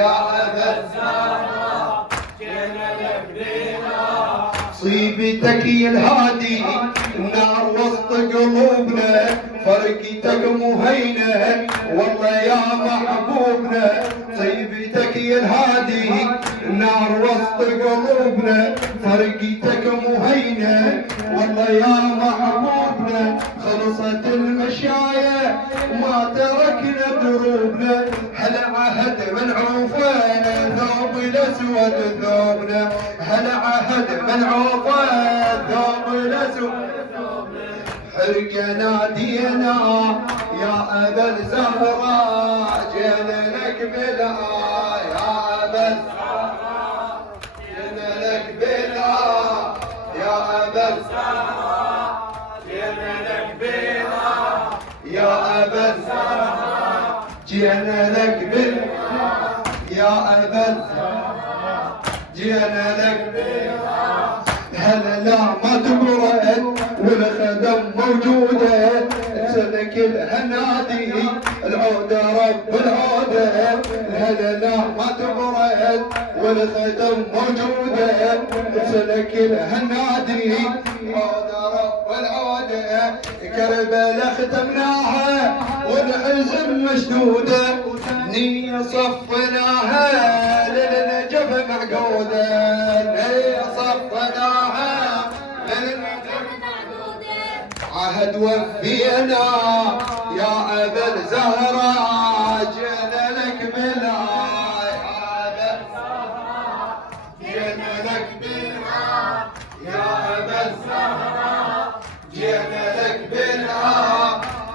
يا أبا الزهراء جينا لك بنا. صيبتك يا الهادي النار وسط قلوبنا، فرقتك مهينة والله يا محبوبنا. صيبتك يا الهادي النار وسط قلوبنا، فرقتك مهينة والله يا محبوبنا. خلصت المشاية وما تركنا دروبنا، هل عهد من عوفنا ثوب الاسود ثوبنا، هل عهد من عوفنا ثوب الاسود. حرق نادينا يا ابا الزهراء جينا لك بلا، يا ابا الزهراء جينا لك بلا، يا ابا الزهراء جينا لك بلا، يا ابا الزهراء جينا لك بلا، يا ابا الزهراء جينا لك بلا. هلا لا ما تبرد والخدم موجوده، سلك الهنادي العوده رب العوده. هلا لا ما تبرد والخدم موجوده، سلك الهنادي العوده رب العوده. كربلاء ختمناها والحزن مشدوده، نية صفناها للنجف معقوده، نية صفناها للنجف معقوده. عهد وفينا يا ابا الزهراء جينا لك بلا، يا ابا الزهراء جينا لك بلا، يا ابا الزهراء جينا لك بلا،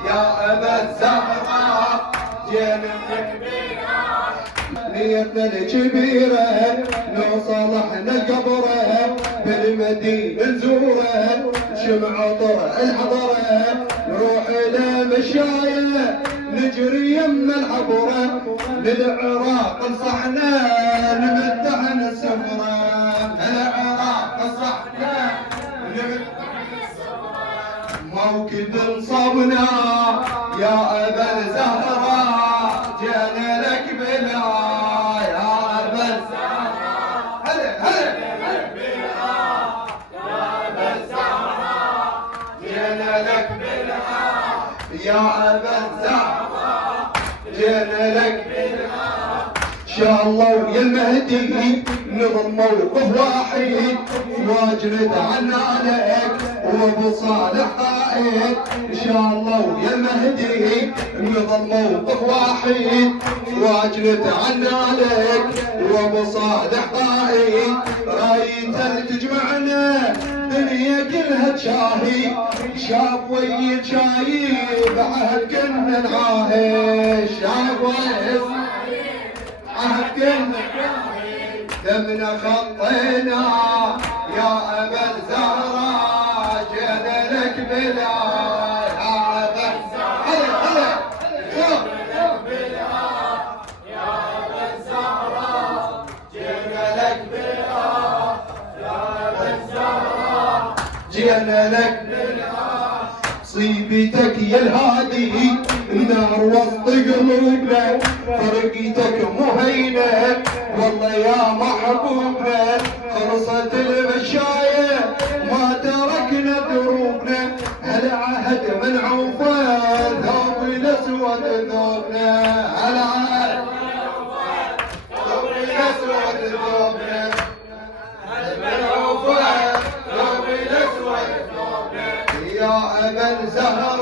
يا ابا الزهراء جينا لك بلا. نيتنا الكبيرة نوصل احنا القبرة، بالمدينة نزوره شمع طرع الحضرة، نروح الى مشاية نجري يم العبرة، للعراق نصحنا نمتحن السفرة، للعراق نصحنا نمتحن السفرة. موكب انصبنا يا ابا الزهراء جينا لك بلا، يا ابا الزهراء هلا هلا بلا، يا ابا الزهراء جينا لك بلا، يا ابا الزهراء جينا لك بلا. ان شاء الله يا المهدي نظل موقف واحد، واجرد عنا عليك وابو صالح قائد. ان شاء الله يا المهدي نظل موقف واحد، واجرد عنا عليك وابو صالح قائد. رايته تجمعنا دنيا كلها تشاهي، شاب ويا شايب عهد كنا نعاهد، شاب ويا عهد كنا دمنا خطينا يا ابا الزهراء جينا لك بلا، يا ابا الزهراء جينا لك بلا، يا ابا الزهراء جينا لك بلا، يا ابا الزهراء جينا لك بلا. صيبتك يا الهادي النار وسط قلوبنا، فرقتك مهينة والله يا محبوبنا. خلصت المشاية ما تركنا دروبنا، هل عهد من عوفا ثوب الاسود ثوبنا، هل عهد من عوفا ثوب الاسود ثوبنا، هل من عوفا ثوب الاسود ثوبنا. يا ابا الزهراء